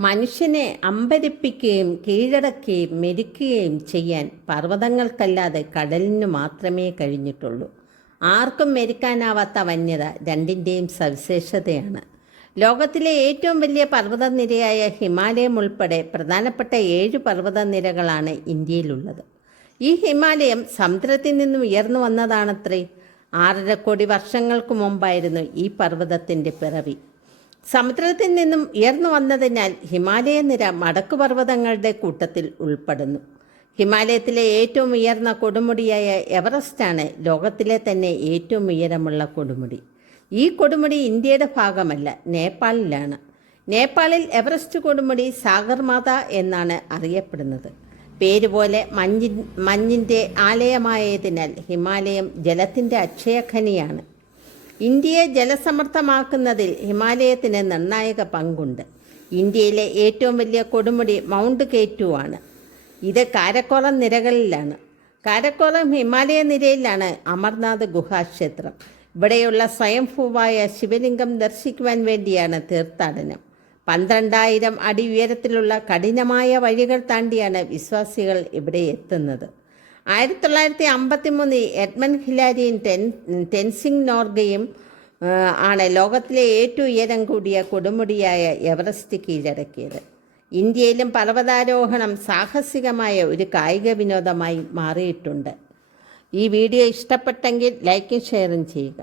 മനുഷ്യനെ അമ്പരിപ്പിക്കുകയും കീഴടക്കുകയും മെരുക്കുകയും ചെയ്യാൻ പർവതങ്ങൾക്കല്ലാതെ കടലിനു മാത്രമേ കഴിഞ്ഞിട്ടുള്ളൂ. ആർക്കും മെരുക്കാനാവാത്ത വന്യത രണ്ടിന്റെയും സവിശേഷതയാണ്. ലോകത്തിലെ ഏറ്റവും വലിയ പർവതനിരയായ ഹിമാലയം ഉൾപ്പെടെ പ്രധാനപ്പെട്ട ഏഴ് പർവതനിരകളാണ് ഇന്ത്യയിലുള്ളത്. ഈ ഹിമാലയം സമുദ്രത്തിൽ നിന്നും ഉയർന്നു വന്നതാണത്രേ. ആറര കോടി വർഷങ്ങൾക്ക് മുമ്പായിരുന്നു ഈ പർവതത്തിന്റെ പിറവി. സമുദ്രത്തിൽ നിന്നും ഉയർന്നു വന്നതിനാൽ ഹിമാലയ നിര മടക്കുപർവതങ്ങളുടെ കൂട്ടത്തിൽ ഉൾപ്പെടുന്നു. ഹിമാലയത്തിലെ ഏറ്റവും ഉയർന്ന കൊടുമുടിയായ എവറസ്റ്റാണ് ലോകത്തിലെ തന്നെ ഏറ്റവും ഉയരമുള്ള കൊടുമുടി. ഈ കൊടുമുടി ഇന്ത്യയുടെ ഭാഗമല്ല നേപ്പാളിലാണ്. നേപ്പാളിൽ എവറസ്റ്റ് കൊടുമുടി സാഗർമാത എന്നാണ് അറിയപ്പെടുന്നത്. പേര് പോലെ മഞ്ഞിൻ മഞ്ഞിന്റെ ആലയമായതിനാൽ ഹിമാലയം ജലത്തിന്റെ അക്ഷയഖനിയാണ്. ഇന്ത്യയെ ജലസമർത്ഥമാക്കുന്നതിൽ ഹിമാലയത്തിന് നിർണായക പങ്കുണ്ട്. ഇന്ത്യയിലെ ഏറ്റവും വലിയ കൊടുമുടി മൗണ്ട് കേറ്റു ആണ്. ഇത് കാരക്കോളം നിരകളിലാണ്. കാരക്കോളം ഹിമാലയ നിരയിലാണ് അമർനാഥ് ഗുഹാക്ഷേത്രം. ഇവിടെയുള്ള സ്വയംഭൂവായ ശിവലിംഗം ദർശിക്കുവാൻ വേണ്ടിയാണ് തീർത്ഥാടനം. പന്ത്രണ്ടായിരം അടി ഉയരത്തിലുള്ള കഠിനമായ വഴികൾ താണ്ടിയാണ് വിശ്വാസികൾ ഇവിടെ എത്തുന്നത്. ആയിരത്തി തൊള്ളായിരത്തി അമ്പത്തി മൂന്നിൽ എഡ്മൻ ഹിലാരിയും ടെൻ ടെൻസിംഗ് നോർഗയും ആണ് ലോകത്തിലെ ഏറ്റവും ഉയരം കൂടിയ കൊടുമുടിയായ എവറസ്റ്റ് കീഴടക്കിയത്. ഇന്ത്യയിലും പർവതാരോഹണം സാഹസികമായ ഒരു കായിക വിനോദമായി മാറിയിട്ടുണ്ട്. ഈ വീഡിയോ ഇഷ്ടപ്പെട്ടെങ്കിൽ ലൈക്കും ഷെയറും ചെയ്യുക.